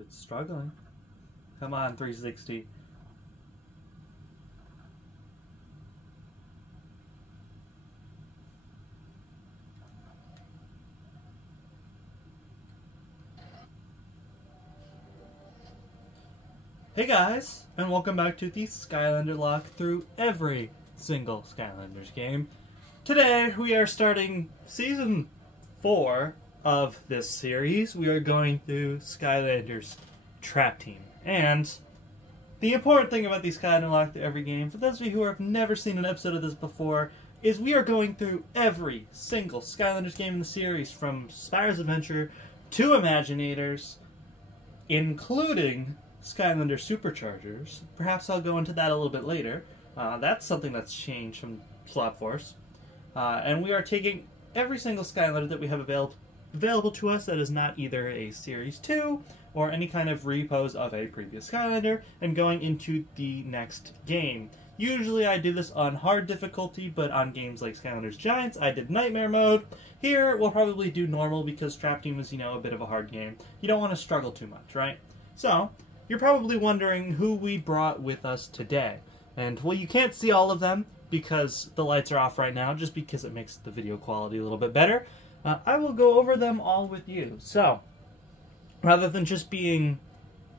It's struggling. Come on, 360. Hey guys, and welcome back to the Skylanders Locke through every single Skylanders game. Today we are starting Season 4 of this series. We are going through Skylanders Trap Team. And the important thing about the Skylanders Locke through every game, for those of you who have never seen an episode of this before, is we are going through every single Skylanders game in the series, from Spyro's Adventure to Imaginators, including Skylander Superchargers. Perhaps I'll go into that a little bit later. That's something that's changed from Swap Force. And we are taking every single Skylander that we have available to us that is not either a Series 2 or any kind of repose of a previous Skylander and going into the next game. Usually I do this on hard difficulty, but on games like Skylanders Giants, I did Nightmare Mode. Here, we'll probably do normal because Trap Team is, a bit of a hard game. You don't want to struggle too much, right? So, you're probably wondering who we brought with us today. And, well, you can't see all of them because the lights are off right now, just because it makes the video quality a little bit better. I will go over them all with you. So, rather than just being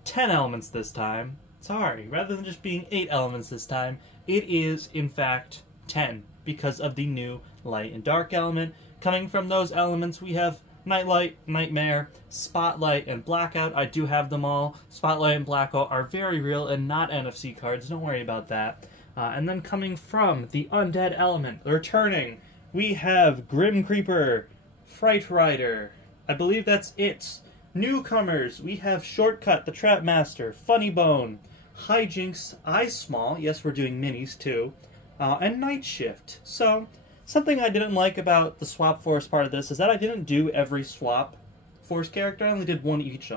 10 elements this time, rather than just being 8 elements this time, it is, in fact, 10, because of the new light and dark element. Coming from those elements, we have Nightlight, Nightmare, Spotlight, and Blackout. I do have them all. Spotlight and Blackout are very real and not NFC cards. Don't worry about that. And then coming from the Undead element, returning, we have Grim Creeper, Fright Rider. I believe that's it. Newcomers, we have Shortcut, the Trap Master, Funny Bone, Hijinks, Ice Small. Yes, we're doing minis too. And Night Shift. So, something I didn't like about the Swap Force part of this is that I didn't do every Swap Force character. I only did one each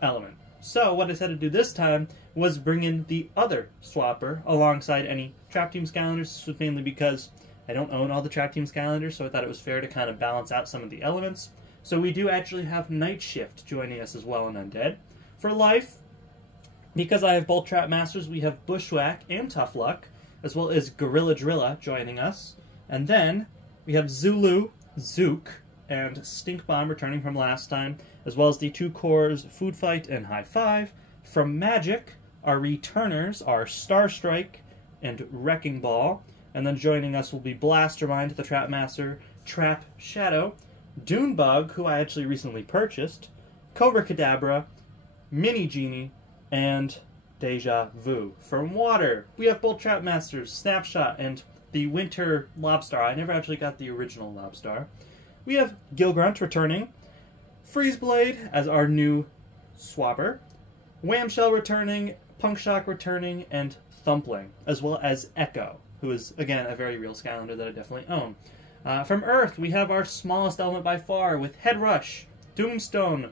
element. So what I decided to do this time was bring in the other Swapper alongside any Trap Team Skylanders. This was mainly because I don't own all the Trap Team Skylanders, so I thought it was fair to kind of balance out some of the elements. So we do actually have Night Shift joining us as well in Undead. For life, because I have both Trap Masters, we have Bushwhack and Tough Luck, as well as Gorilla Drilla joining us. And then we have Zulu, Zook, and Stink Bomb returning from last time, as well as the 2 cores, Food Fight and High Five. From Magic, our returners are Star Strike and Wrecking Ball. And then joining us will be Blastermind, the Trap Master, Trap Shadow, Dunebug, who I actually recently purchased, Cobra Kadabra, Mini Genie, and Deja Vu. From Water, we have both Trap Masters, Snapshot, and the Winter Lobstar. I never actually got the original Lobstar. We have Gilgrunt returning, Freeze Blade as our new Swapper, Whamshell returning, Punk Shock returning, and Thumpling, as well as Echo, who is, again, a very real Skylander that I definitely own. From Earth, we have our smallest element by far, with Head Rush, Doomstone,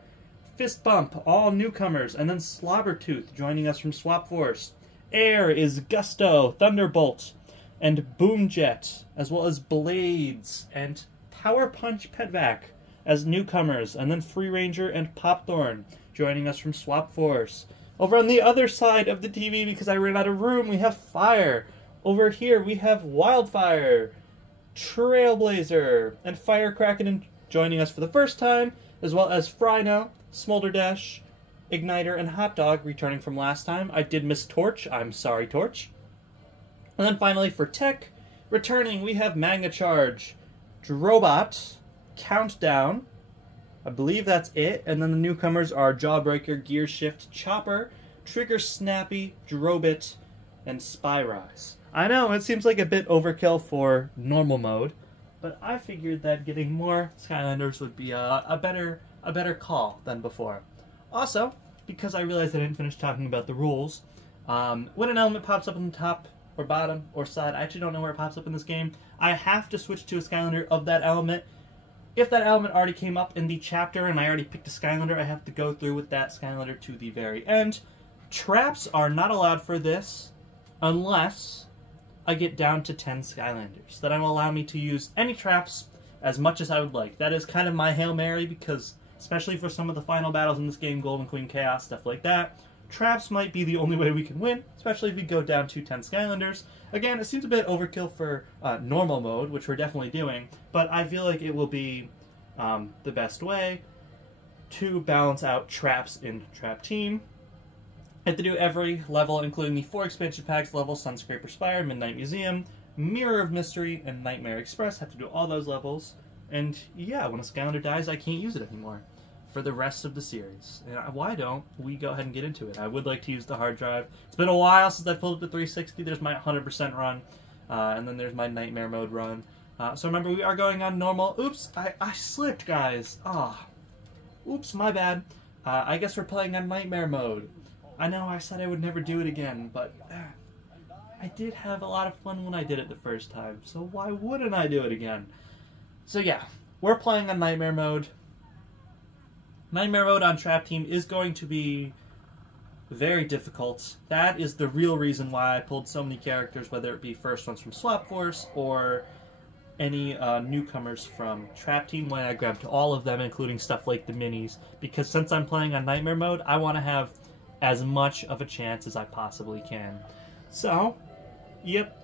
Fist Bump, all newcomers, and then Slobbertooth joining us from Swap Force. Air is Gusto, Thunderbolt, and Boomjet, as well as Blades and Power Punch Petvac as newcomers, and then Free Ranger and Popthorn joining us from Swap Force. Over on the other side of the TV, because I ran out of room, we have Fire. Over here we have Wildfire, Trailblazer, and Firecracken joining us for the first time, as well as Frino, Smolderdash, Igniter, and Hot Dog returning from last time. I did miss Torch. I'm sorry, Torch. And then finally, for Tech, returning, we have Magna Charge, Drobot, Countdown. I believe that's it. And then the newcomers are Jawbreaker, Gear Shift, Chopper, Trigger Snappy, Drobit, and Spyrise. I know, it seems like a bit overkill for normal mode, but I figured that getting more Skylanders would be a better call than before. Also, because I realized I didn't finish talking about the rules, when an element pops up on the top or bottom or side, I actually don't know where it pops up in this game, I have to switch to a Skylander of that element. If that element already came up in the chapter and I already picked a Skylander, I have to go through with that Skylander to the very end. Traps are not allowed for this unless I get down to 10 Skylanders. That will allow me to use any traps as much as I would like. That is kind of my Hail Mary, because especially for some of the final battles in this game, Golden Queen Chaos, stuff like that. Traps might be the only way we can win, especially if we go down to 10 Skylanders. Again, it seems a bit overkill for normal mode, which we're definitely doing, but I feel like it will be the best way to balance out traps in Trap Team. I have to do every level, including the 4 expansion packs level, Sunscraper Spire, Midnight Museum, Mirror of Mystery, and Nightmare Express. I have to do all those levels. And yeah, when a Skylander dies, I can't use it anymore for the rest of the series. And why don't we go ahead and get into it? I would like to use the hard drive. It's been a while since I pulled up the 360. There's my 100% run, and then there's my Nightmare Mode run. So remember, we are going on normal. Oops, I slipped, guys. Oops, my bad. I guess we're playing on Nightmare Mode. I know I said I would never do it again, but I did have a lot of fun when I did it the first time, so why wouldn't I do it again? So yeah, we're playing on Nightmare Mode. Nightmare Mode on Trap Team is going to be very difficult. That is the real reason why I pulled so many characters, whether it be first ones from Swap Force or any newcomers from Trap Team, when I grabbed all of them, including stuff like the minis, because since I'm playing on Nightmare Mode, I want to have as much of a chance as I possibly can. So, yep,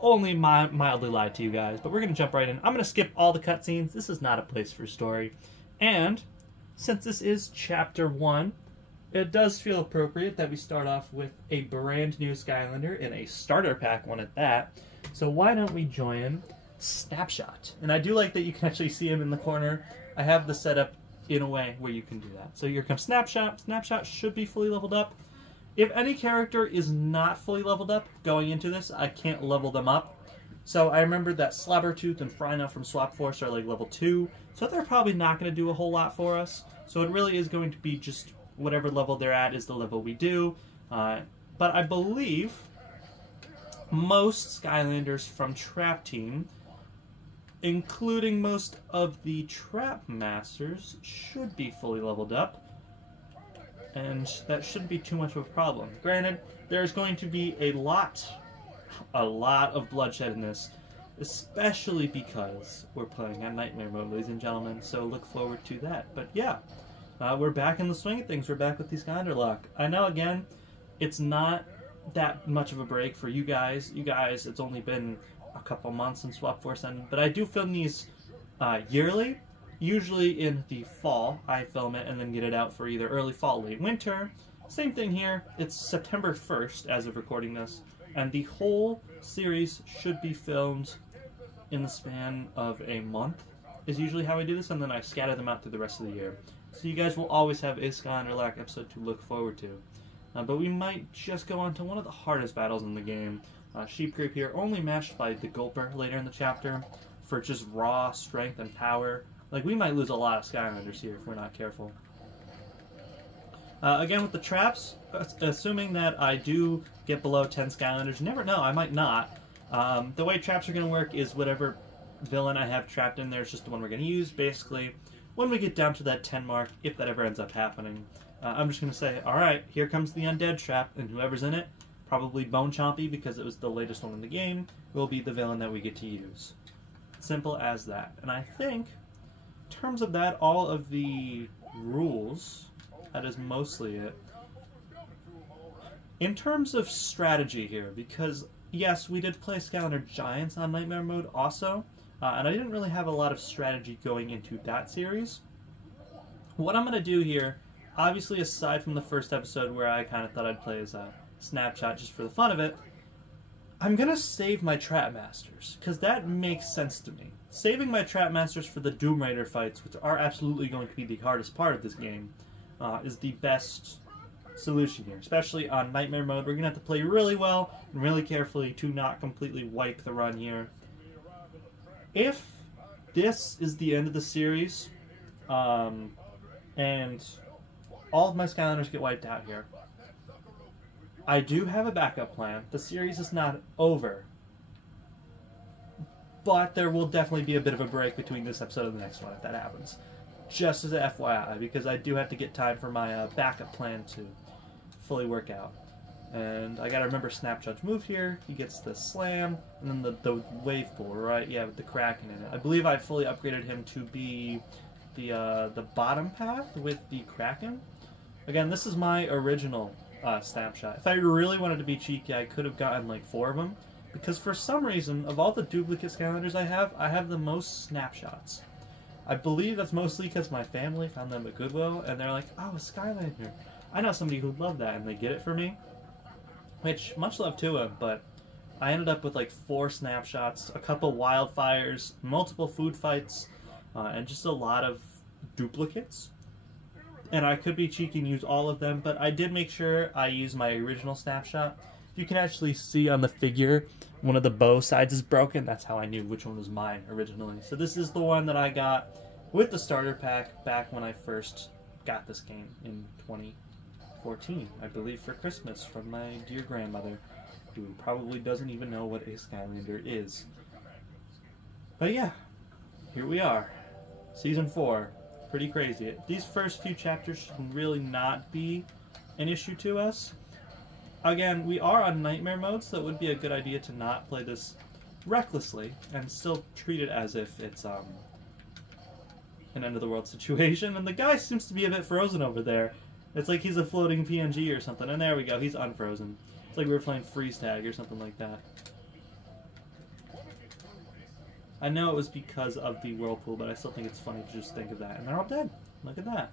only mildly lied to you guys, but we're going to jump right in. I'm going to skip all the cutscenes. This is not a place for story. And since this is Chapter 1, it does feel appropriate that we start off with a brand new Skylander and a starter pack one at that. So why don't we join Snapshot? And I do like that you can actually see him in the corner. I have the setup in a way where you can do that. So here comes Snapshot. Snapshot should be fully leveled up. If any character is not fully leveled up going into this, I can't level them up. So I remember that Slobbertooth and Frino from Swap Force are like level 2, so they're probably not going to do a whole lot for us. So it really is going to be just whatever level they're at is the level we do. But I believe most Skylanders from Trap Team, including most of the Trap Masters, should be fully leveled up, and that shouldn't be too much of a problem. Granted, there's going to be a lot of bloodshed in this, especially because we're playing on Nightmare Mode, ladies and gentlemen, so look forward to that. But yeah, we're back in the swing of things. We're back with the Skylanders Locke. I know, again, it's not that much of a break for you guys. It's only been a couple months since Swap Force ended, but I do film these yearly. Usually in the fall, I film it and then get it out for either early fall, late winter. Same thing here. It's September 1st as of recording this, and the whole series should be filmed in the span of a month, is usually how I do this, and then I scatter them out through the rest of the year. So you guys will always have a Skylanders Locke episode to look forward to. But we might just go on to one of the hardest battles in the game. Sheep Creep here, only matched by the Gulper later in the chapter for just raw strength and power. Like, we might lose a lot of Skylanders here if we're not careful. Again, with the traps, assuming that I do get below 10 Skylanders, you never know, I might not. The way traps are going to work is whatever villain I have trapped in there is just the one we're going to use, basically, when we get down to that 10 mark, if that ever ends up happening. I'm just going to say, alright, here comes the Undead Trap, and whoever's in it, probably Bone Chompy, because it was the latest one in the game, will be the villain that we get to use. Simple as that. And I think, in terms of that, all of the rules, that is mostly it. In terms of strategy here, because yes, we did play Skylander Giants on Nightmare Mode also, and I didn't really have a lot of strategy going into that series. What I'm going to do here, obviously aside from the first episode where I kind of thought I'd play as a Snapshot just for the fun of it, I'm going to save my Trap Masters, because that makes sense to me. Saving my Trap Masters for the Doom Raider fights, which are absolutely going to be the hardest part of this game, is the best solution here. Especially on Nightmare Mode, we're going to have to play really well and really carefully to not completely wipe the run here. If this is the end of the series, and all of my Skylanders get wiped out here, I do have a backup plan. The series is not over, but there will definitely be a bit of a break between this episode and the next one if that happens. Just as a FYI, because I do have to get time for my backup plan to fully work out. And I gotta remember Snapshot's move here. He gets the slam, and then the wave pool, right? Yeah, with the Kraken in it. I believe I fully upgraded him to be the bottom path with the Kraken. Again, this is my original snapshot. If I really wanted to be cheeky, I could have gotten like 4 of them, because for some reason, of all the duplicate Skylanders I have the most snapshots. I believe that's mostly because my family found them at Goodwill, and they're like, oh, a Skylander. I know somebody who'd love that, and they get it for me. Which, much love to him, but I ended up with like 4 snapshots, a couple wildfires, multiple food fights, and just a lot of duplicates. And I could be cheeky and use all of them, but I did make sure I use my original snapshot. You can actually see on the figure, one of the bow sides is broken. That's how I knew which one was mine originally. So this is the one that I got with the starter pack back when I first got this game in 2014, I believe, for Christmas from my dear grandmother, who probably doesn't even know what a Skylander is. But yeah, here we are. Season 4. Pretty crazy. These first few chapters should really not be an issue to us. Again, we are on nightmare mode, so it would be a good idea to not play this recklessly and still treat it as if it's an end-of-the-world situation. And the guy seems to be a bit frozen over there. It's like he's a floating PNG or something. And there we go, he's unfrozen. It's like we were playing freeze tag or something like that. I know it was because of the whirlpool, but I still think it's funny to just think of that. And they're all dead. Look at that.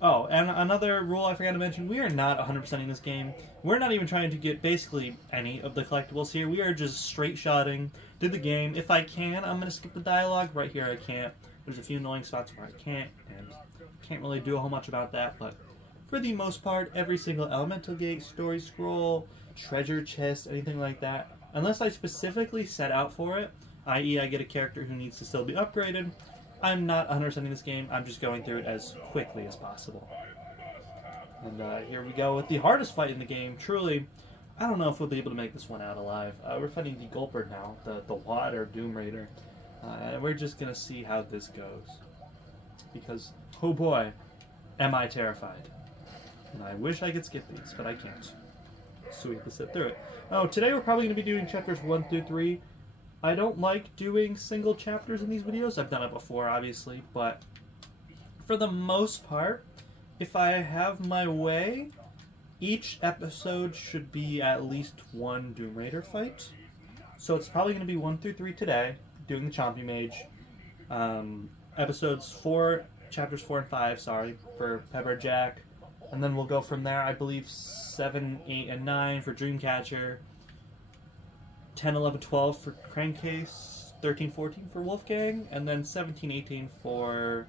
Oh, and another rule I forgot to mention, we are not 100%ing this game. We're not even trying to get basically any of the collectibles here. We are just straight shotting through the game. If I can, I'm going to skip the dialogue. Right here I can't. There's a few annoying spots where I can't, and can't really do a whole much about that, but for the most part, every single elemental gate, story scroll, treasure chest, anything like that, unless I specifically set out for it, i.e. I get a character who needs to still be upgraded, I'm not 100%ing this game. I'm just going through it as quickly as possible. And here we go with the hardest fight in the game. Truly, I don't know if we'll be able to make this one out alive. We're fighting the Gulper now, the Water Doom Raider. And we're just going to see how this goes. Because, oh boy, am I terrified. And I wish I could skip these, but I can't. So we have to sit through it. Oh, today we're probably going to be doing chapters 1 through 3. I don't like doing single chapters in these videos. I've done it before, obviously, but for the most part, if I have my way, each episode should be at least 1 Doom Raider fight. So it's probably going to be 1 through 3 today, doing the Chompy Mage. Chapters 4 and 5, sorry, for Pepper Jack. And then we'll go from there, I believe 7, 8, and 9 for Dreamcatcher. 10, 11, 12 for Crankcase, 13, 14 for Wolfgang, and then 17, 18 for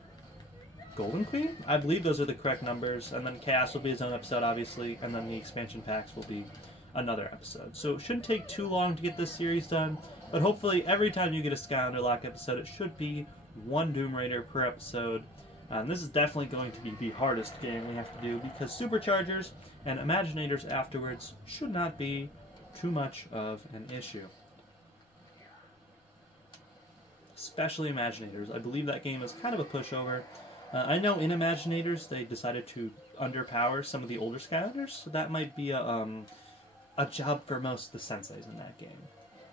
Golden Queen? I believe those are the correct numbers, and then Chaos will be its own episode, obviously, and then the expansion packs will be another episode. So it shouldn't take too long to get this series done, but hopefully every time you get a Skylander Locke episode, it should be 1 Doom Raider per episode. And this is definitely going to be the hardest game we have to do, because Superchargers and Imaginators afterwards should not be too much of an issue. Especially Imaginators. I believe that game is kind of a pushover. I know in Imaginators they decided to underpower some of the older Skylanders, so that might be a job for most of the senseis in that game.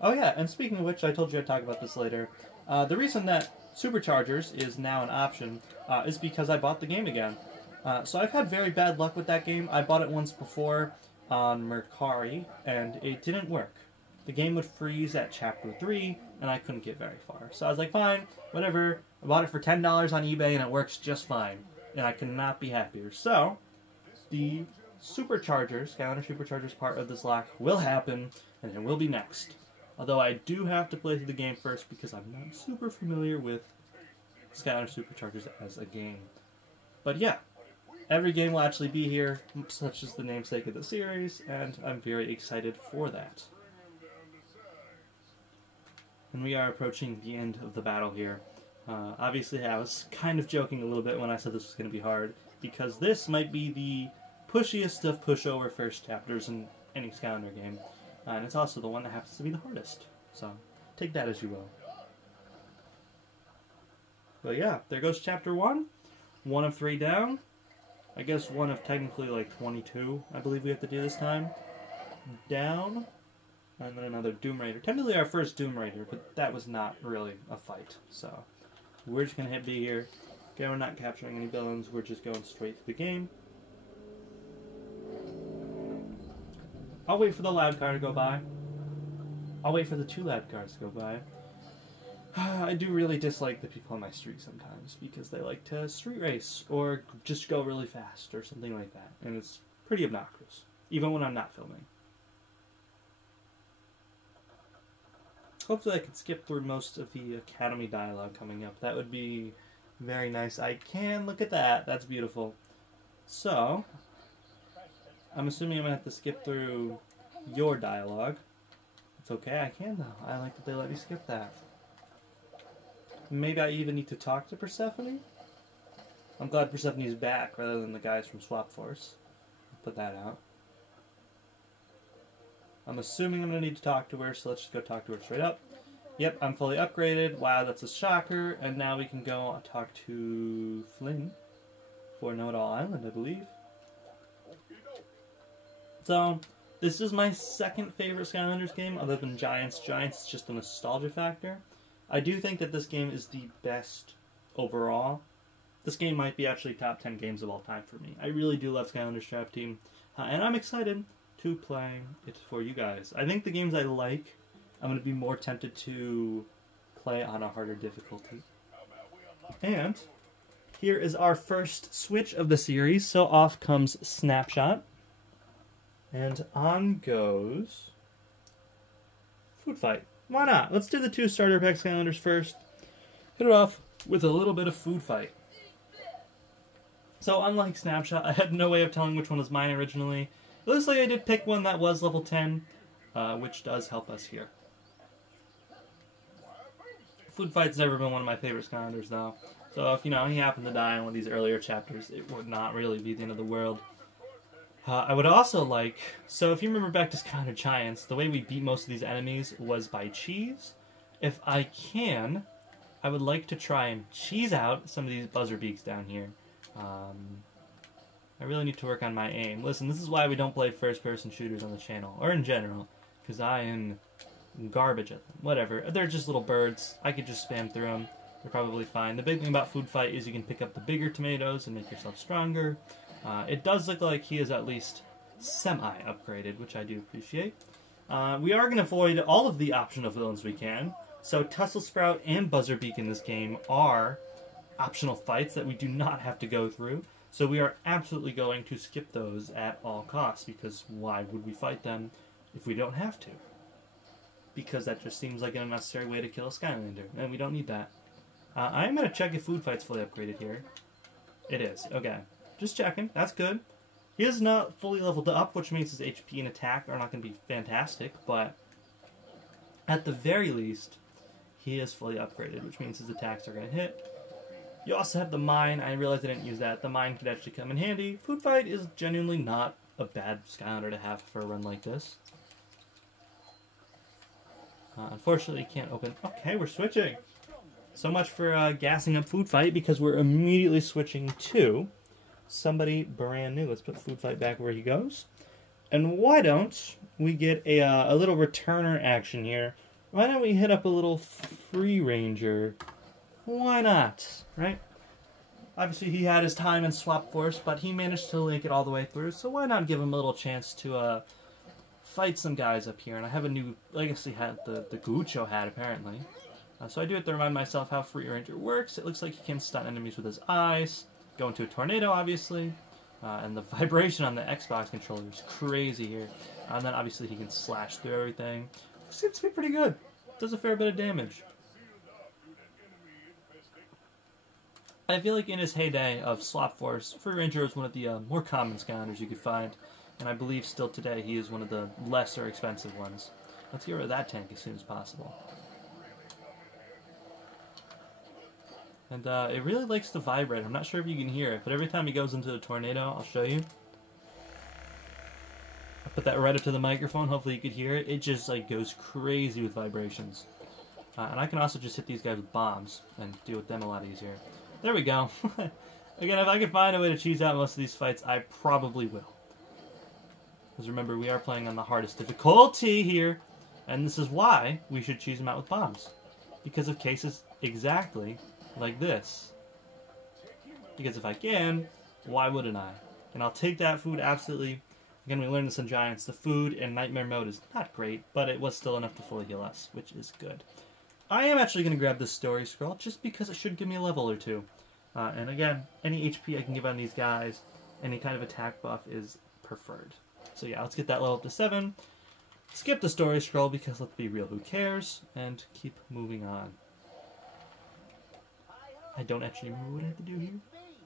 Oh yeah, and speaking of which, I told you I'd talk about this later. The reason that Superchargers is now an option is because I bought the game again. So I've had very bad luck with that game. I bought it once before on Mercari, and it didn't work. The game would freeze at Chapter 3, and I couldn't get very far. So I was like, fine, whatever. I bought it for $10 on eBay, and it works just fine. And I could not be happier. So, the Superchargers, Skylander Superchargers part of this lock will happen, and it will be next. Although I do have to play through the game first, because I'm not super familiar with Skylander Superchargers as a game. But yeah. Every game will actually be here, such as the namesake of the series, and I'm very excited for that. And we are approaching the end of the battle here. Obviously, I was kind of joking a little bit when I said this was going to be hard, because this might be the pushiest of pushover first chapters in any Skylander game, and it's also the one that happens to be the hardest. So, take that as you will. But yeah, there goes Chapter 1. 1 of 3 down. I guess 1 of technically like 22, I believe we have to do this time. Down. And then another Doom Raider. Technically our first Doom Raider, but that was not really a fight. So, We're just going to hit B here. Okay, we're not capturing any villains. We're just going straight to the game. I'll wait for the loud car to go by. I'll wait for the 2 loud cars to go by. I do really dislike the people on my street sometimes because they like to street race or just go really fast or something like that. And it's pretty obnoxious, even when I'm not filming. Hopefully I can skip through most of the Academy dialogue coming up. That would be very nice. I can. Look at that. That's beautiful. So, I'm assuming I'm going to have to skip through your dialogue. It's okay. I can, though. I like that they let me skip that. Maybe I even need to talk to Persephone? I'm glad Persephone's back rather than the guys from Swap Force. Put that out. I'm assuming I'm going to need to talk to her, so let's just go talk to her straight up. Yep, I'm fully upgraded. Wow, that's a shocker. And now we can go talk to Flynn for Know-It-All Island, I believe. So, this is my second favorite Skylanders game, other than Giants. Giants is just a nostalgia factor. I do think that this game is the best overall. This game might be actually top 10 games of all time for me. I really do love Skylanders Trap Team, and I'm excited to play it for you guys. I think the games I like, I'm going to be more tempted to play on a harder difficulty. And here is our first switch of the series. So off comes Snapshot. And on goes Food Fight. Why not? Let's do the 2 starter pack Skylanders first. Hit it off with a little bit of Food Fight. So unlike Snapshot, I had no way of telling which one was mine originally. It looks like I did pick one that was level 10, which does help us here. Food Fight's never been one of my favorite Skylanders, though. So if, he happened to die in one of these earlier chapters, it would not really be the end of the world. I would also like... So if you remember back to Skylander Giants, the way we beat most of these enemies was by cheese. If I can, I would like to try and cheese out some of these buzzer beaks down here. I really need to work on my aim. Listen, this is why we don't play first-person shooters on the channel, or in general, because I am garbage at them. Whatever. They're just little birds. I could just spam through them. They're probably fine. The big thing about Food Fight is you can pick up the bigger tomatoes and make yourself stronger. It does look like he is at least semi-upgraded, which I do appreciate. We are going to avoid all of the optional villains we can. So Tussle Sprout and Buzzerbeak in this game are optional fights that we do not have to go through. So we are absolutely going to skip those at all costs, because why would we fight them if we don't have to? Because that just seems like an unnecessary way to kill a Skylander, and we don't need that. I'm going to check if Food Fight's fully upgraded here. It is. Okay. Just checking. That's good. He is not fully leveled up, which means his HP and attack are not going to be fantastic, but at the very least, he is fully upgraded, which means his attacks are going to hit. You also have the mine. I realized I didn't use that. The mine could actually come in handy. Food Fight is genuinely not a bad Skylander to have for a run like this. Unfortunately, you can't open... Okay, we're switching. So much for gassing up Food Fight, because we're immediately switching to somebody brand new. Let's put Food Fight back where he goes. And why don't we get a little returner action here? Why don't we hit up a little Free Ranger? Why not, right? Obviously, he had his time in Swap Force, but he managed to make it all the way through, so why not give him a little chance to fight some guys up here? And I have a new Legacy hat, the Guccio hat, apparently. So I do have to remind myself how Free Ranger works. It looks like he can stun enemies with his eyes, go into a tornado, obviously, and the vibration on the Xbox controller is crazy here. And then, obviously, he can slash through everything. Seems to be pretty good. Does a fair bit of damage. I feel like in his heyday of Swap Force, Free Ranger is one of the more common Skylanders you could find, and I believe still today he is one of the lesser expensive ones. Let's get rid of that tank as soon as possible. And it really likes to vibrate. I'm not sure if you can hear it, but every time he goes into the tornado, I'll show you. I put that right up to the microphone, hopefully you could hear it. It just goes crazy with vibrations. And I can also just hit these guys with bombs and deal with them a lot easier. There we go. Again, if I can find a way to cheese out most of these fights, I probably will. Because remember, we are playing on the hardest difficulty here, and this is why we should cheese them out with bombs. Because of cases exactly like this. Because if I can, why wouldn't I? And I'll take that food absolutely. Again, we learned this in Giants. The food in Nightmare mode is not great, but it was still enough to fully heal us, which is good. I am actually going to grab this story scroll just because it should give me a level or two. And again, any HP I can give on these guys, any kind of attack buff is preferred. So yeah, let's get that level up to 7. Skip the story scroll because let's be real, who cares? And keep moving on. I don't actually remember what I have to do here,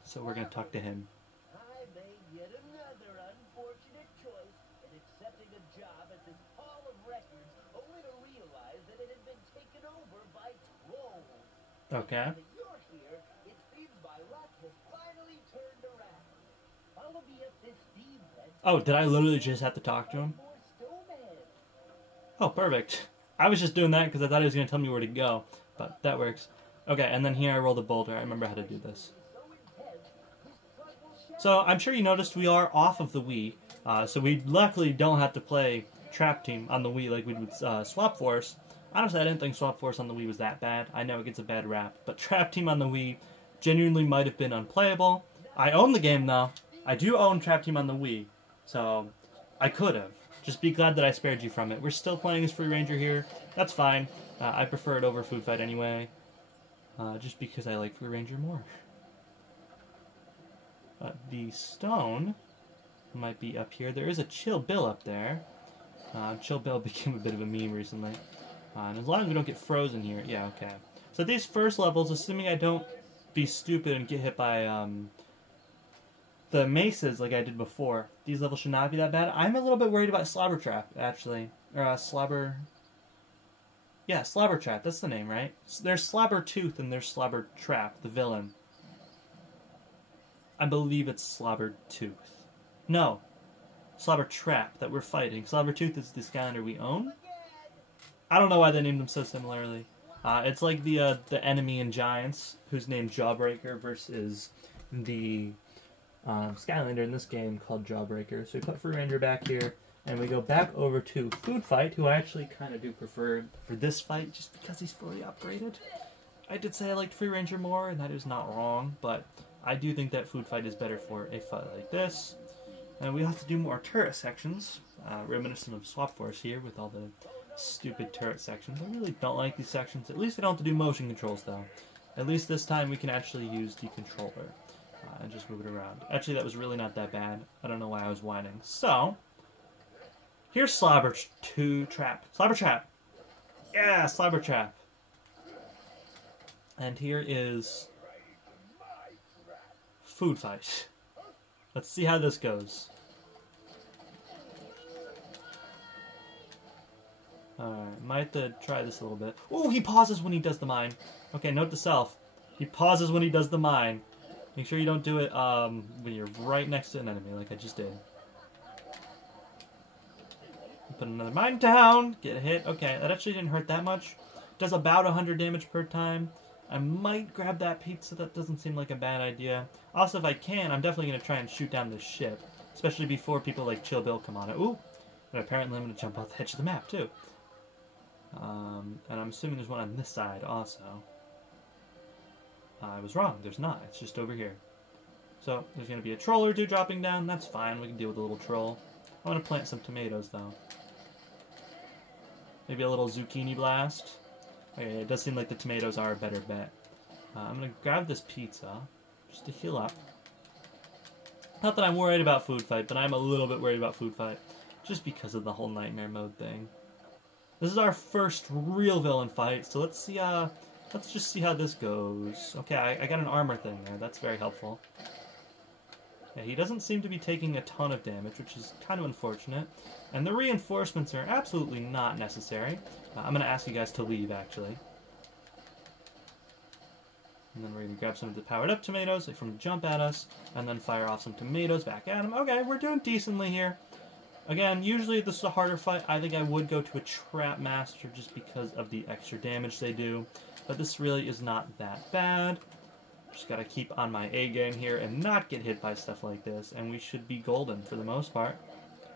so we're going to talk to him. I made yet another unfortunate choice in accepting a job at this Hall of Records, only to realize that it had been taken over by trolls. Okay. Now that you're here, it seems my luck has finally turned around. Follow me up this steam vent. Oh, did I literally just have to talk to him? More stoneheads. Oh, perfect. I was just doing that because I thought he was going to tell me where to go, but that works. Okay, and then here I roll the boulder. I remember how to do this. So I'm sure you noticed we are off of the Wii, so we luckily don't have to play Trap Team on the Wii like we would Swap Force. Honestly, I didn't think Swap Force on the Wii was that bad. I know it gets a bad rap, but Trap Team on the Wii genuinely might have been unplayable. I own the game though. I do own Trap Team on the Wii, so I could have. Just be glad that I spared you from it. We're still playing as Free Ranger here. That's fine. I prefer it over Food Fight anyway. Just because I like Free Ranger more. The stone might be up here. There is a Chill Bill up there. Chill Bill became a bit of a meme recently. And as long as we don't get frozen here, yeah, okay. So these first levels, assuming I don't be stupid and get hit by the maces like I did before, these levels should not be that bad. I'm a little bit worried about Slobber Trap, actually. Or Slobber... Yeah, Slobber Trap, that's the name, right? There's Slobber Tooth and there's Slobber Trap, the villain. I believe it's Slobber Tooth. No, Slobber Trap that we're fighting. Slobber Tooth is the Skylander we own. I don't know why they named them so similarly. It's like the enemy in Giants, who's named Jawbreaker, versus the Skylander in this game called Jawbreaker. So we put Free Ranger back here. And we go back over to Food Fight, who I actually kind of do prefer for this fight, just because he's fully upgraded. I did say I liked Free Ranger more, and that is not wrong, but I do think that Food Fight is better for a fight like this. And we have to do more turret sections, reminiscent of Swap Force here, with all the stupid turret sections. I really don't like these sections. At least we don't have to do motion controls, though. At least this time we can actually use the controller and just move it around. Actually, that was really not that bad. I don't know why I was whining. So... here's Slobber Trap. Slobber Trap! Yeah, Slobber Trap. And here is Food Fight. Let's see how this goes. Alright, might have to try this a little bit. Ooh, he pauses when he does the mine. Okay, note to self. He pauses when he does the mine. Make sure you don't do it when you're right next to an enemy like I just did. Put another mine down, get a hit. Okay, that actually didn't hurt that much. Does about 100 damage per time. I might grab that pizza, that doesn't seem like a bad idea. Also, if I can, I'm definitely going to try and shoot down this ship. Especially before people like Chill Bill come on it. Ooh! And apparently I'm going to jump off the edge of the map, too. And I'm assuming there's one on this side, also. I was wrong, there's not. It's just over here. So, there's going to be a troll or two dropping down. That's fine, we can deal with a little troll. I want to plant some tomatoes, though. Maybe a little zucchini blast. Okay, it does seem like the tomatoes are a better bet. I'm going to grab this pizza, just to heal up. Not that I'm worried about Food Fight, but I'm a little bit worried about Food Fight, just because of the whole Nightmare mode thing. This is our first real villain fight, so let's see, let's just see how this goes. Okay, I got an armor thing there, that's very helpful. Yeah, he doesn't seem to be taking a ton of damage, which is kind of unfortunate. And the reinforcements are absolutely not necessary. I'm going to ask you guys to leave, actually. And then we're going to grab some of the powered up tomatoes from jump at us, and then fire off some tomatoes back at him. Okay, we're doing decently here. Again, usually if this is a harder fight, I think I would go to a Trap Master just because of the extra damage they do. But this really is not that bad. Just gotta keep on my A game here and not get hit by stuff like this, and we should be golden for the most part.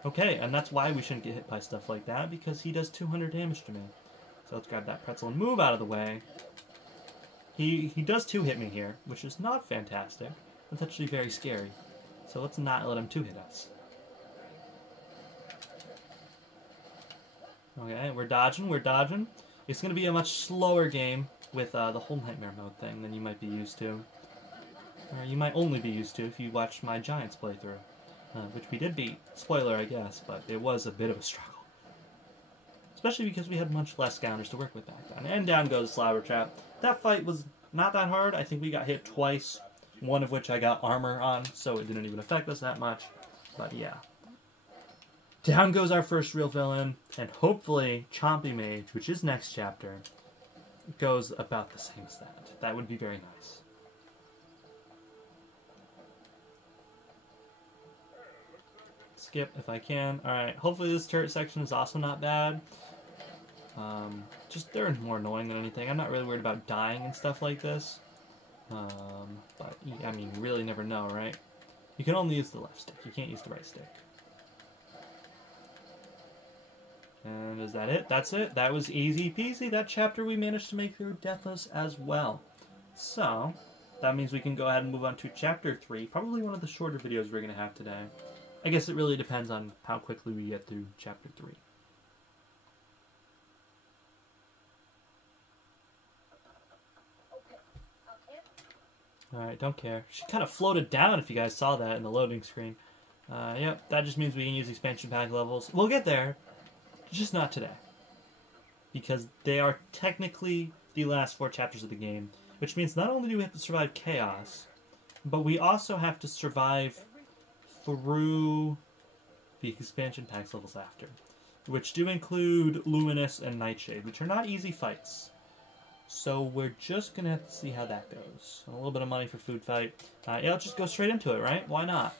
Okay, and that's why we shouldn't get hit by stuff like that, because he does 200 damage to me. So let's grab that pretzel and move out of the way. He does two-hit me here, which is not fantastic. That's actually very scary. So let's not let him two-hit us. Okay, we're dodging, we're dodging. It's going to be a much slower game with the whole Nightmare Mode thing than you might be used to. Or you might only be used to if you watched my Giants playthrough. Which we did beat. Spoiler, I guess, but it was a bit of a struggle. Especially because we had much less Skylanders to work with back then. And down goes Skylanders Trap. That fight was not that hard. I think we got hit twice, one of which I got armor on, so it didn't even affect us that much. But yeah. Down goes our first real villain, and hopefully Chompy Mage, which is next chapter, goes about the same as that. That would be very nice. Skip if I can. Alright, hopefully this turret section is also not bad. Just they're more annoying than anything. I'm not really worried about dying and stuff like this. But, I mean, you really never know, right? You can only use the left stick. You can't use the right stick. And is that it? That's it. That was easy peasy. That chapter we managed to make through deathless as well. So, that means we can go ahead and move on to chapter 3. Probably one of the shorter videos we're going to have today. I guess it really depends on how quickly we get through chapter 3. Alright, don't care. She kind of floated down if you guys saw that in the loading screen. Yep, that just means we can use expansion pack levels. We'll get there, just not today. Because they are technically the last 4 chapters of the game. Which means not only do we have to survive chaos, but we also have to survive through the expansion packs levels after. Which do include Luminous and Nightshade, which are not easy fights. So we're just going to have to see how that goes. A little bit of money for food fight. Yeah, let's just go straight into it, right? Why not?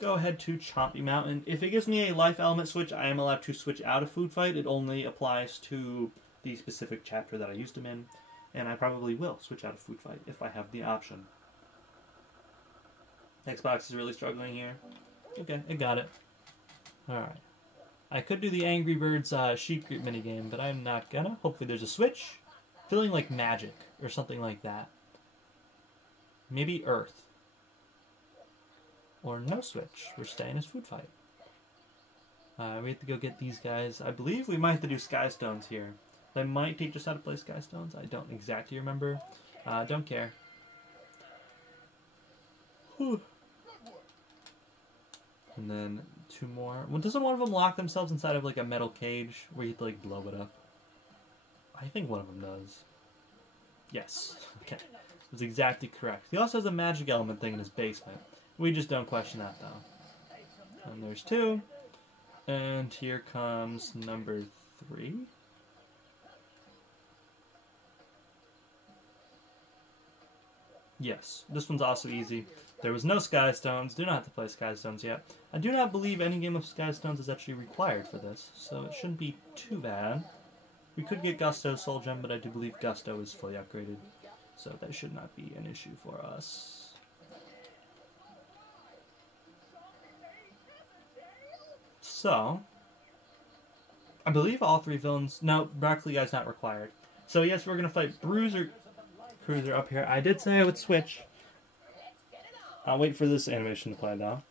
Go ahead to Chompy Mountain. If it gives me a life element switch, I am allowed to switch out of food fight. It only applies to the specific chapter that I used them in. And I probably will switch out of food fight if I have the option. Xbox is really struggling here. Okay, I got it. Alright. I could do the Angry Birds sheep group minigame, but I'm not gonna. Hopefully there's a switch. Feeling like magic, or something like that. Maybe Earth. Or no switch. We're staying as food fight. We have to go get these guys. I believe we might have to do Sky Stones here. They might teach us how to play Sky Stones. I don't exactly remember. Don't care. Whew. And then 2 more. Well, doesn't one of them lock themselves inside of like a metal cage where you have to like blow it up? I think one of them does. Yes. Okay. That's exactly correct. He also has a magic element thing in his basement. We just don't question that, though. And there's 2. And here comes number 3. Yes. This one's also easy. There was no Sky Stones. Do not have to play Sky Stones yet. I do not believe any game of Sky Stones is actually required for this, so it shouldn't be too bad. We could get Gusto's Soul Gem, but I do believe Gusto is fully upgraded, so that should not be an issue for us. So, I believe all 3 villains... No, Broccoli Guy's not required. So yes, we're going to fight Bruiser Cruiser up here. I did say I would switch. I'll wait for this animation to play, though.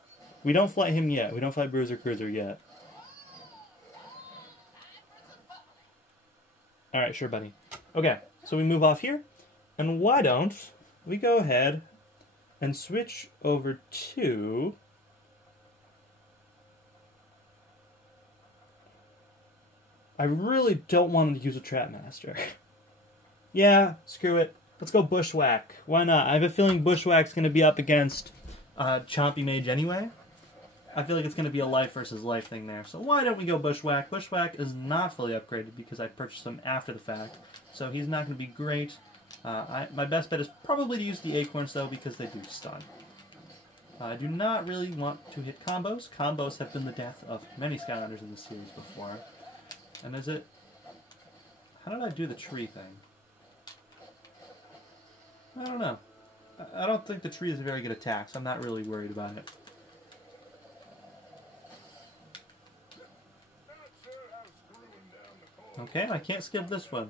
We don't fight him yet. We don't fight Bruiser Cruiser yet. Alright, sure, buddy. Okay, so we move off here. And why don't we go ahead and switch over to... I really don't want to use a Trap Master. Yeah, screw it. Let's go Bushwhack. Why not? I have a feeling Bushwhack's going to be up against Chompy Mage anyway. I feel like it's going to be a life versus life thing there. So why don't we go Bushwhack? Bushwhack is not fully upgraded because I purchased him after the fact. So he's not going to be great. My best bet is probably to use the Acorns, though, because they do stun. I do not really want to hit combos. Combos have been the death of many Skylanders in this series before. And is it... How did I do the tree thing? I don't know. I don't think the tree is a very good attack, so I'm not really worried about it. Okay, I can't skip this one.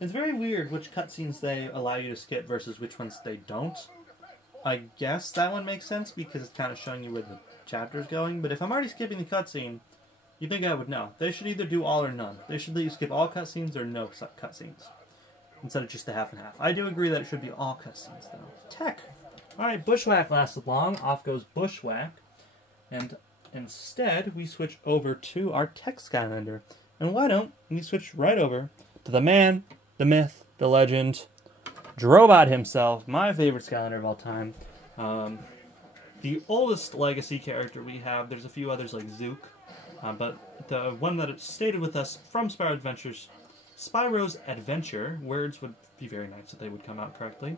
It's very weird which cutscenes they allow you to skip versus which ones they don't. I guess that one makes sense because it's kind of showing you where the chapter's going, but if I'm already skipping the cutscene, you'd think I would know. They should either do all or none. They should let you skip all cutscenes or no cutscenes, instead of just the half and half. I do agree that it should be all cutscenes, though. Tech! Alright, Bushwhack lasted long. Off goes Bushwhack. And instead, we switch over to our Tech Skylander. And why don't we switch right over to the man, the myth, the legend, Drobot himself, my favorite Skylander of all time. The oldest legacy character we have, there's a few others like Zook, but the one that stayed with us from Spyro's Adventure, words would be very nice if they would come out correctly,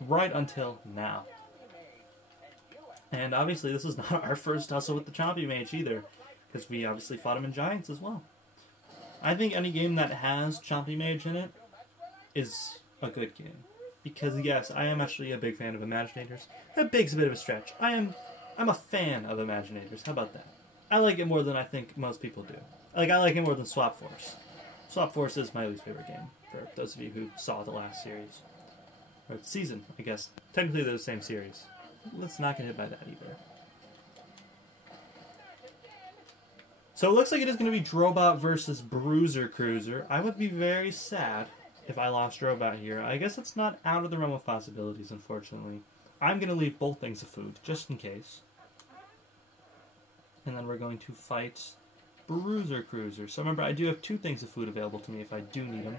right until now. And obviously this is not our first tussle with the Chompy Mage either, because we obviously fought him in Giants as well. I think any game that has Chompy Mage in it is a good game. Because yes, I am actually a big fan of Imaginators. That big's a bit of a stretch. I'm a fan of Imaginators. How about that? I like it more than I think most people do. I like it more than Swap Force. Swap Force is my least favorite game, for those of you who saw the last series. Or season, I guess. Technically they're the same series. Let's not get hit by that either. So it looks like it is going to be Drobot versus Bruiser Cruiser. I would be very sad if I lost Drobot here. I guess it's not out of the realm of possibilities, unfortunately. I'm going to leave both things of food, just in case. And then we're going to fight Bruiser Cruiser. So remember, I do have 2 things of food available to me if I do need them.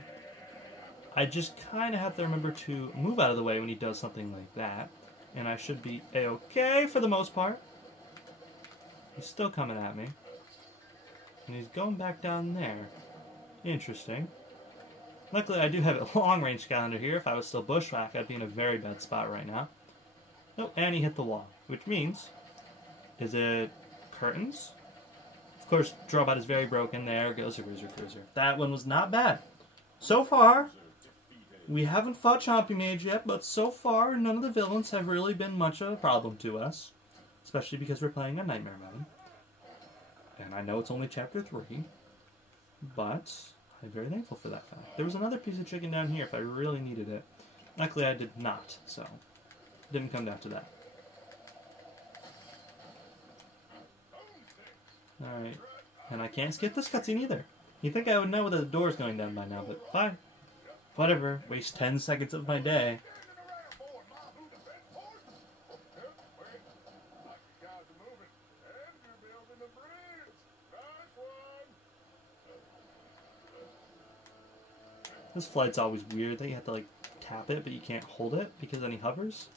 I just kind of have to remember to move out of the way when he does something like that. And I should be A-okay for the most part. He's still coming at me. And he's going back down there. Interesting. Luckily, I do have a long-range Skylander here. If I was still Bushwhack, I'd be in a very bad spot right now. Oh, and he hit the wall. Which means, is it curtains? Of course, Drobot is very broken. There goes a Bruiser Cruiser. That one was not bad. So far, we haven't fought Chompy Mage yet, but so far, none of the villains have really been much of a problem to us. Especially because we're playing on Nightmare Mode. And I know it's only Chapter 3, but I'm very thankful for that fact. There was another piece of chicken down here if I really needed it. Luckily, I did not, so it didn't come down to that. Alright, and I can't skip this cutscene either. You'd think I would know that the door's going down by now, but fine. Whatever, waste 10 seconds of my day. This flight's always weird. That you have to like tap it, but you can't hold it because then he hovers.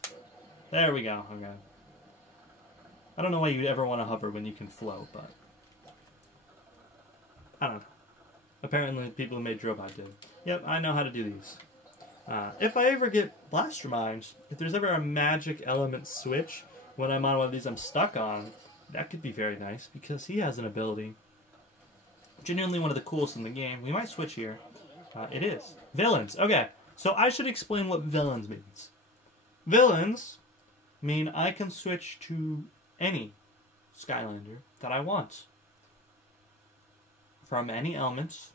There we go. Okay. I don't know why you'd ever want to hover when you can float, but I don't know. Apparently, the people who made Drobot did. Yep, I know how to do these. If I ever get Blasterminds, if there's ever a magic element switch when I'm on one of these I'm stuck on, that could be very nice because he has an ability. Genuinely one of the coolest in the game. We might switch here. It is. Villains. Okay, so I should explain what villains means. Villains mean I can switch to any Skylander that I want from any elements.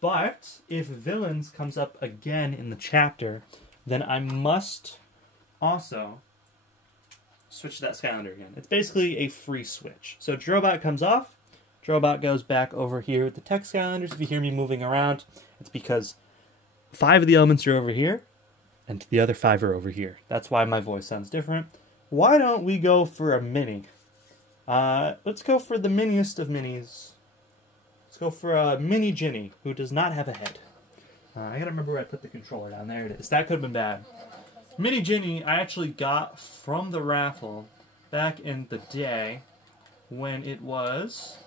But if villains comes up again in the chapter, then I must also switch to that Skylander again. It's basically a free switch. So Drobot comes off. Drobot goes back over here with the Tech Skylanders. If you hear me moving around, it's because 5 of the elements are over here, and the other 5 are over here. That's why my voice sounds different. Why don't we go for a mini? Let's go for the miniest of minis. Let's go for a Mini Ginny, who does not have a head. I gotta remember where I put the controller down. There it is. That could have been bad. Mini Ginny I actually got from the raffle back in the day when it was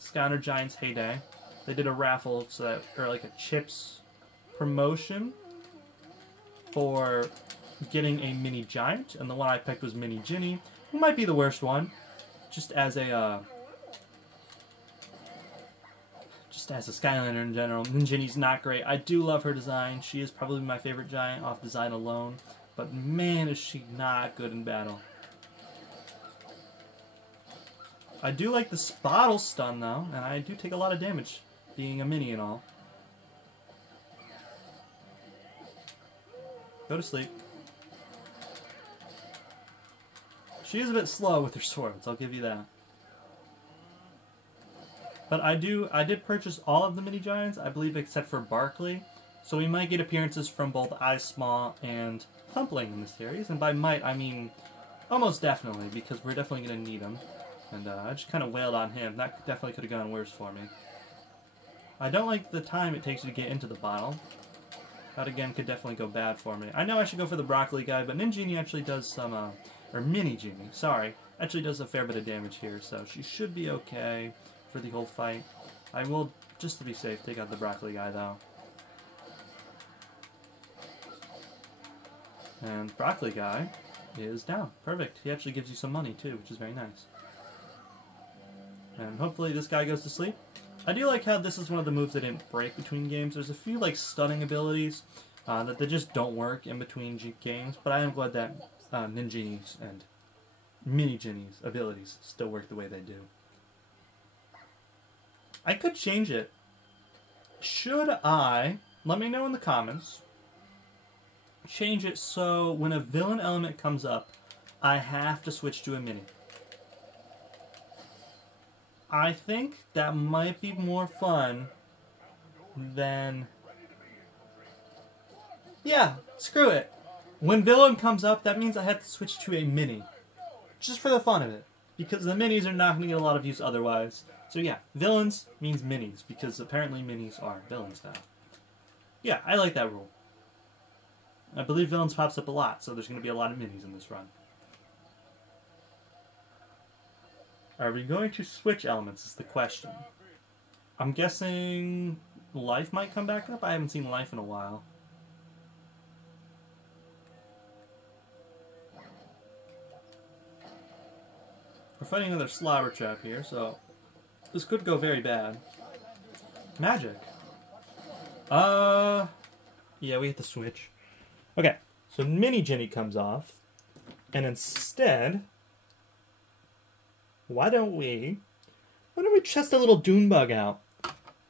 Skylander Giants heyday. They did a raffle, so that, or like a chips promotion for getting a Mini Giant, and the one I picked was Mini Ginny, who might be the worst one, just as a Skylander in general. Ginny's not great. I do love her design. She is probably my favorite Giant off design alone, but man, is she not good in battle. I do like the Spottle stun, though, and I do take a lot of damage, being a mini and all. Go to sleep. She is a bit slow with her swords, I'll give you that. But I did purchase all of the mini giants, I believe, except for Barkley. So we might get appearances from both Eyes Small and Thumpling in the series. And by might, I mean almost definitely, because we're definitely going to need him. And I just kind of wailed on him. That definitely could have gone worse for me. I don't like the time it takes you to get into the bottle. That, again, could definitely go bad for me. I know I should go for the Broccoli guy, but Ninjini actually does some, or Mini Genie, sorry, actually does a fair bit of damage here, so she should be okay for the whole fight. I will, just to be safe, take out the Broccoli guy, though. And Broccoli guy is down. Perfect. He actually gives you some money, too, which is very nice. And hopefully this guy goes to sleep. I do like how this is one of the moves that didn't break between games. There's a few like stunning abilities that they just don't work in between games, but I am glad that Ninjini's and Mini Geni's abilities still work the way they do. I could change it. Should I, let me know in the comments, change it so when a villain element comes up, I have to switch to a Mini? I think that might be more fun than... Yeah, screw it. When villain comes up, that means I have to switch to a Mini. Just for the fun of it. Because the Minis are not going to get a lot of use otherwise. So yeah, villains means Minis, because apparently Minis are villains now. Yeah, I like that rule. I believe villains pops up a lot, so there's going to be a lot of Minis in this run. Are we going to switch elements is the question. I'm guessing Life might come back up. I haven't seen Life in a while. We're fighting another Slobber Trap here, so this could go very bad. Magic. Yeah, we have to switch. Okay, so Mini Jenny comes off, and instead... Why don't we test a little Doonbug out?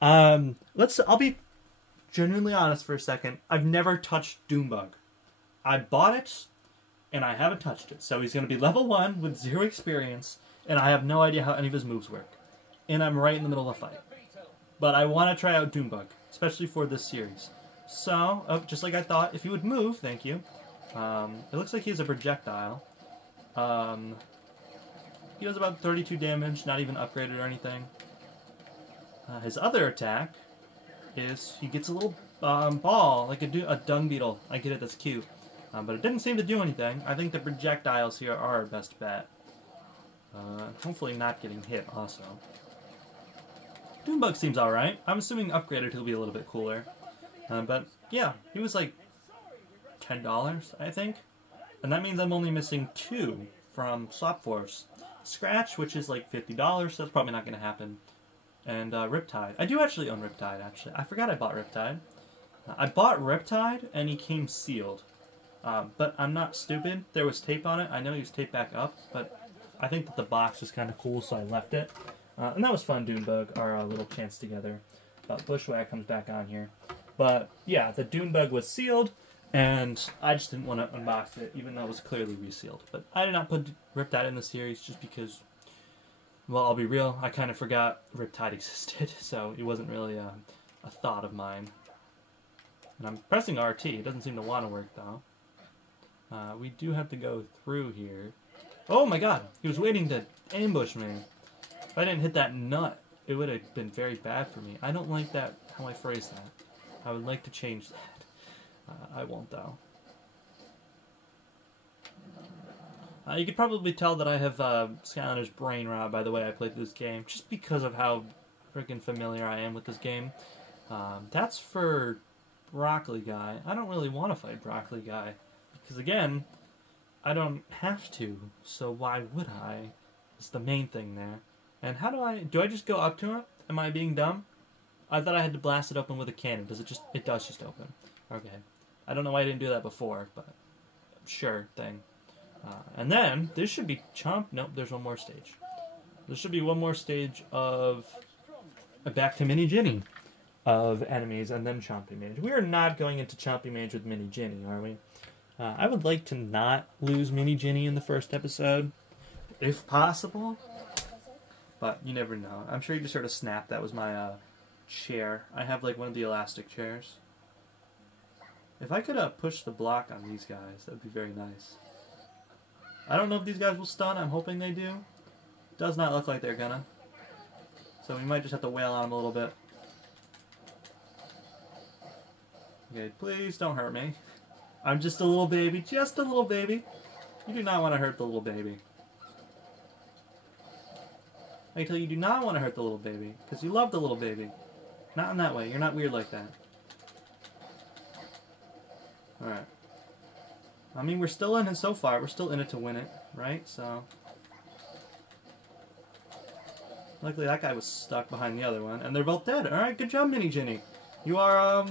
I'll be genuinely honest for a second. I've never touched Doonbug. I bought it, and I haven't touched it. So he's going to be level 1 with 0 experience, and I have no idea how any of his moves work. And I'm right in the middle of a fight. But I want to try out Doonbug, especially for this series. So, just like I thought, if he would move, thank you. It looks like he has a projectile. He does about 32 damage, not even upgraded or anything. His other attack is he gets a little ball, like a dung beetle. I get it, that's cute. But it didn't seem to do anything. I think the projectiles here are our best bet. Hopefully not getting hit also. Doonbug seems alright. I'm assuming upgraded he'll be a little bit cooler. But yeah, he was like $10, I think. And that means I'm only missing 2 from Swap Force. Scratch, which is like $50, so that's probably not going to happen. And Riptide. I do actually own Riptide, actually. I forgot I bought Riptide. I bought Riptide, and he came sealed. But I'm not stupid. There was tape on it. I know he was taped back up, but I think that the box was kind of cool, so I left it. And that was fun, Doonbug, our little chance together. Bushwhack comes back on here. But, yeah, the Doonbug was sealed, and I just didn't want to unbox it, even though it was clearly resealed. But I did not put Riptide in the series just because, well, I'll be real, I kind of forgot Riptide existed, so it wasn't really a thought of mine. And I'm pressing RT. It doesn't seem to want to work, though. We do have to go through here. Oh my god! He was waiting to ambush me. If I didn't hit that nut, it would have been very bad for me. I don't like that, how I phrase that. I would like to change that. I won't, though. You could probably tell that I have Skylanders brain rot by the way I played this game, just because of how freaking familiar I am with this game. That's for Broccoli Guy. I don't really want to fight Broccoli Guy, because again, I don't have to, so why would I? It's the main thing there. And how do I just go up to it? Am I being dumb? I thought I had to blast it open with a cannon. It does just open. Okay. I don't know why I didn't do that before, but sure thing. And then, this should be Chomp. Nope, there's one more stage. There should be one more stage of back to Mini Ginny. of enemies and then Chompy Mage. We are not going into Chompy Mage with Mini Ginny, are we? I would like to not lose Mini Ginny in the first episode, if possible. But you never know. I'm sure you just heard a snap. That was my chair. I have like one of the elastic chairs. If I could push the block on these guys, that would be very nice. I don't know if these guys will stun. I'm hoping they do. Does not look like they're gonna. So we might just have to wail on them a little bit. Okay, please don't hurt me. I'm just a little baby. Just a little baby. You do not want to hurt the little baby. I tell you, you do not want to hurt the little baby. Because you love the little baby. Not in that way. You're not weird like that. Alright. I mean, we're still in it so far. We're still in it to win it, right? So... luckily that guy was stuck behind the other one. And they're both dead. Alright, good job, Mini Ginny. You are,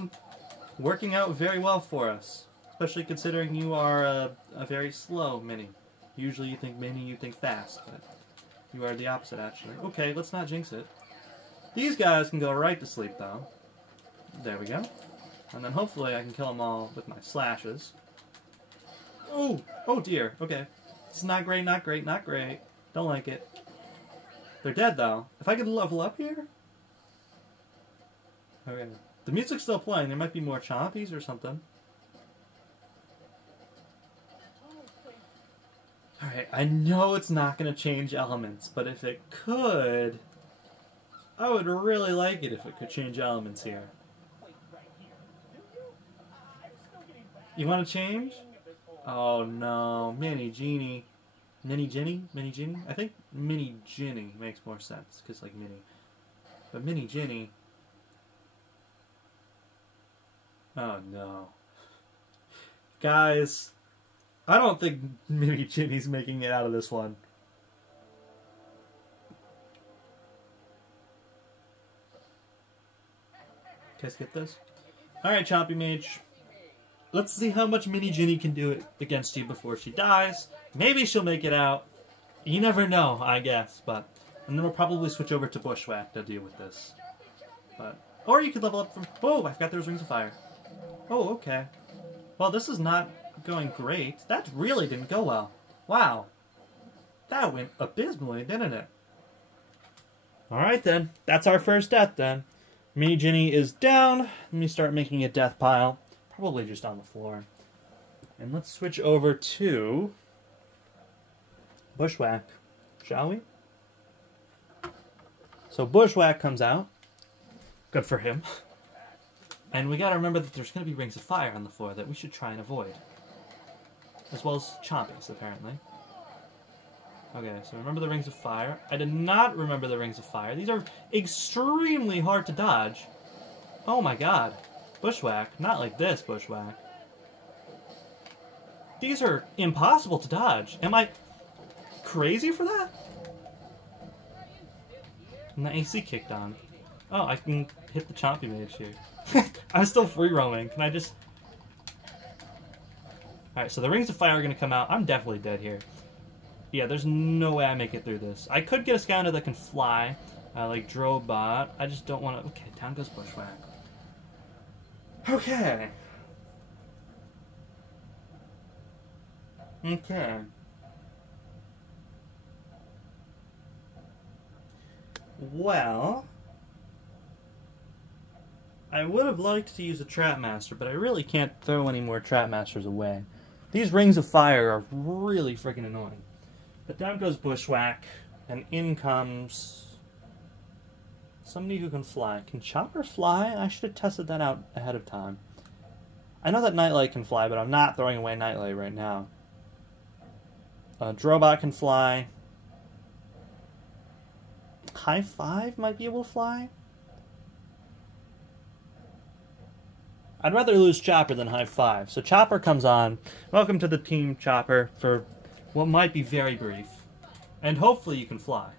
working out very well for us. Especially considering you are a very slow Mini. Usually you think Mini, you think fast. But you are the opposite, actually. Okay, let's not jinx it. These guys can go right to sleep, though. There we go. And then hopefully I can kill them all with my slashes. Oh! Oh dear. Okay. This is not great, not great, not great. Don't like it. They're dead, though. If I could level up here? Okay. The music's still playing. There might be more chompies or something. Alright, I know it's not going to change elements, but if it could... I would really like it if it could change elements here. You want to change? Oh no, Mini Genie. Mini Ginny? Mini Ginny? I think Mini Ginny makes more sense, because like Mini. But Mini Ginny... oh no. Guys, I don't think Mini Ginny's making it out of this one. Guys, get this? Alright, Chompy Mage. Let's see how much Mini Ginny can do it against you before she dies. Maybe she'll make it out. You never know, I guess. But and then we'll probably switch over to Bushwhack to deal with this. But or you could level up from... oh, I forgot there was Rings of Fire. Oh, okay. Well, this is not going great. That really didn't go well. Wow. That went abysmally, didn't it? Alright then. That's our first death then. Mini Ginny is down. Let me start making a death pile. Probably just on the floor. And let's switch over to Bushwhack, shall we? So Bushwhack comes out. Good for him. And we gotta remember that there's gonna be Rings of Fire on the floor that we should try and avoid. As well as Chompies, apparently. Okay, so remember the Rings of Fire. I did not remember the Rings of Fire. These are extremely hard to dodge. Oh my god. Bushwhack. Not like this, Bushwhack. These are impossible to dodge. Am I crazy for that? And the AC kicked on. Oh, I can hit the Chompy Mage here. I'm still free roaming. Can I just... alright, so the Rings of Fire are going to come out. I'm definitely dead here. Yeah, there's no way I make it through this. I could get a Skylander that can fly, like Drobot. I just don't want to... okay, down goes Bushwhack. Okay. Okay. Well, I would have liked to use a Trap Master, but I really can't throw any more Trap Masters away. These Rings of Fire are really freaking annoying. But down goes Bushwhack, and in comes somebody who can fly. Can Chopper fly? I should have tested that out ahead of time. I know that Nightlight can fly, but I'm not throwing away Nightlight right now. Drobot can fly. High Five might be able to fly. I'd rather lose Chopper than High Five. So Chopper comes on. Welcome to the team, Chopper, for what might be very brief. And hopefully you can fly.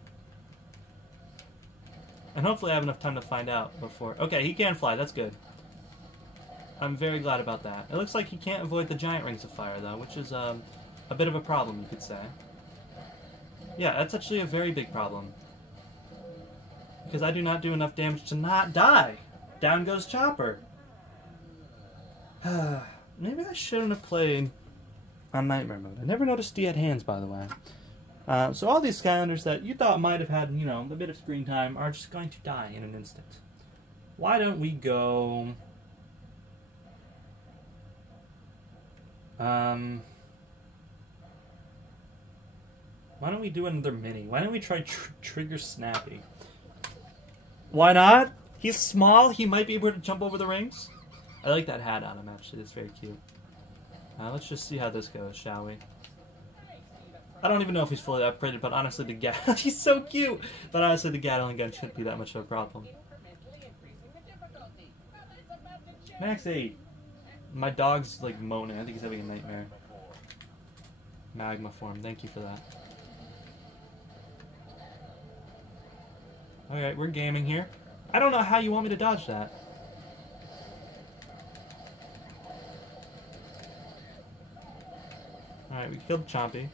And hopefully I have enough time to find out before... okay, he can fly. That's good. I'm very glad about that. It looks like he can't avoid the giant Rings of Fire, though, which is a bit of a problem, you could say. Yeah, that's actually a very big problem. Because I do not do enough damage to not die. Down goes Chopper. Maybe I shouldn't have played on Nightmare Mode. I never noticed he had hands, by the way. So all these Skylanders that you thought might have had, you know, a bit of screen time are just going to die in an instant. Why don't we go... why don't we do another mini? Why don't we try Trigger Snappy? Why not? He's small. He might be able to jump over the rings. I like that hat on him, actually. It's very cute. Let's just see how this goes, shall we? I don't even know if he's fully upgraded, but honestly, the he's so cute! But honestly, the Gatling gun shouldn't be that much of a problem. Max 8. My dog's, like, moaning. I think he's having a nightmare. Magma form. Thank you for that. Alright, we're gaming here. I don't know how you want me to dodge that. Alright, we killed Chompy.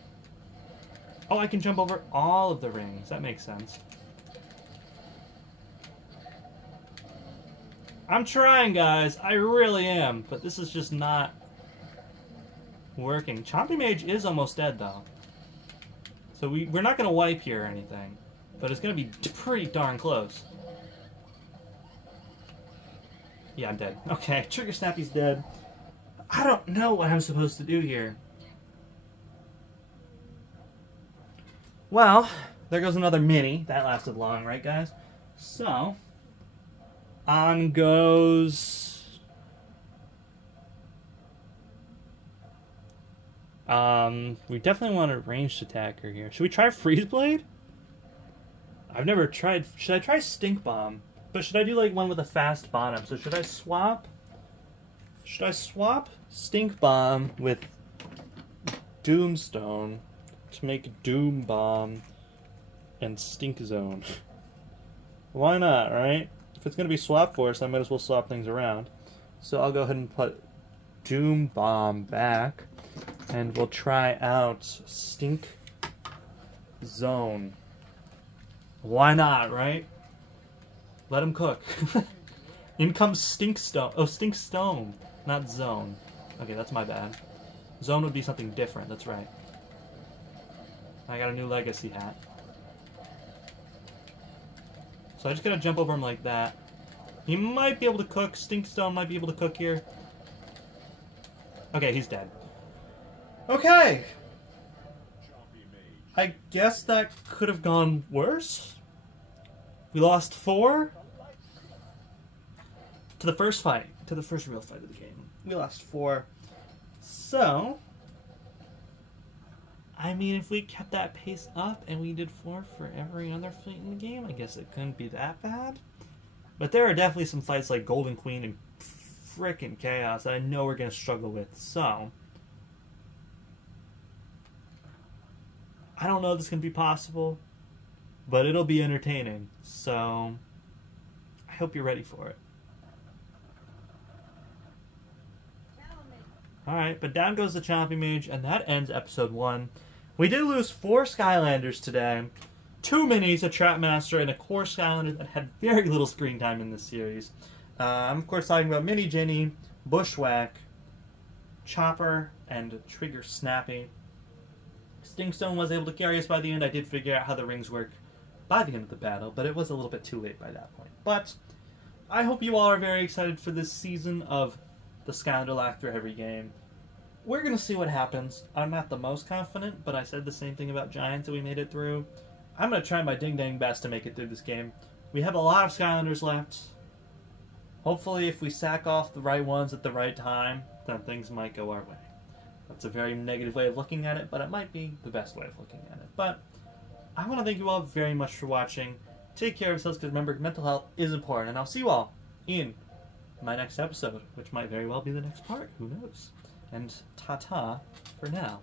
Oh, I can jump over all of the rings. That makes sense. I'm trying, guys. I really am. But this is just not working. Chompy Mage is almost dead, though. So we're not going to wipe here or anything. But it's going to be pretty darn close. Yeah, I'm dead. Okay, Trigger Snappy's dead. I don't know what I'm supposed to do here. Well, there goes another mini. That lasted long, right, guys? So, on goes... we definitely want a ranged attacker here. Should we try Freeze Blade? I've never tried... Should I try Stink Bomb? But should I do, like, one with a fast bottom? So should I swap... Should I swap Stink Bomb with Doomstone to make Doom Bomb and Stink Zone? Why not, right? If it's going to be swap force, I might as well swap things around. So I'll go ahead and put Doom Bomb back, and we'll try out Stink Zone. Why not, right? Let him cook. In comes Stink Stone. Oh, Stink Stone, not Zone. Okay, that's my bad. Zone would be something different, that's right. I got a new legacy hat. So I just gotta jump over him like that. He might be able to cook. Stink Stone might be able to cook here. Okay, he's dead. Okay! I guess that could have gone worse. We lost 4 to the first fight, to the first real fight of the game. We lost 4. So, I mean, if we kept that pace up and we did 4 for every other fight in the game, I guess it couldn't be that bad. But there are definitely some fights like Golden Queen and frickin' Chaos that I know we're going to struggle with. So, I don't know if this can be possible, but it'll be entertaining. So, I hope you're ready for it. Alright, but down goes the Chompy Mage, and that ends episode 1. We did lose 4 Skylanders today. 2 minis, a Trap Master, and a core Skylander that had very little screen time in this series. I'm of course talking about Mini Jenny, Bushwhack, Chopper, and Trigger Snappy. Stinkstone was able to carry us by the end. I did figure out how the rings work by the end of the battle, but it was a little bit too late by that point. But I hope you all are very excited for this season of the Skylanders Locke through every game. We're going to see what happens. I'm not the most confident, but I said the same thing about Giants that we made it through. I'm going to try my ding-dang best to make it through this game. We have a lot of Skylanders left. Hopefully, if we sack off the right ones at the right time, then things might go our way. That's a very negative way of looking at it, but it might be the best way of looking at it. But I want to thank you all very much for watching. Take care of yourselves, because remember, mental health is important. And I'll see you all in my next episode, which might very well be the next part. Who knows? And ta-ta for now.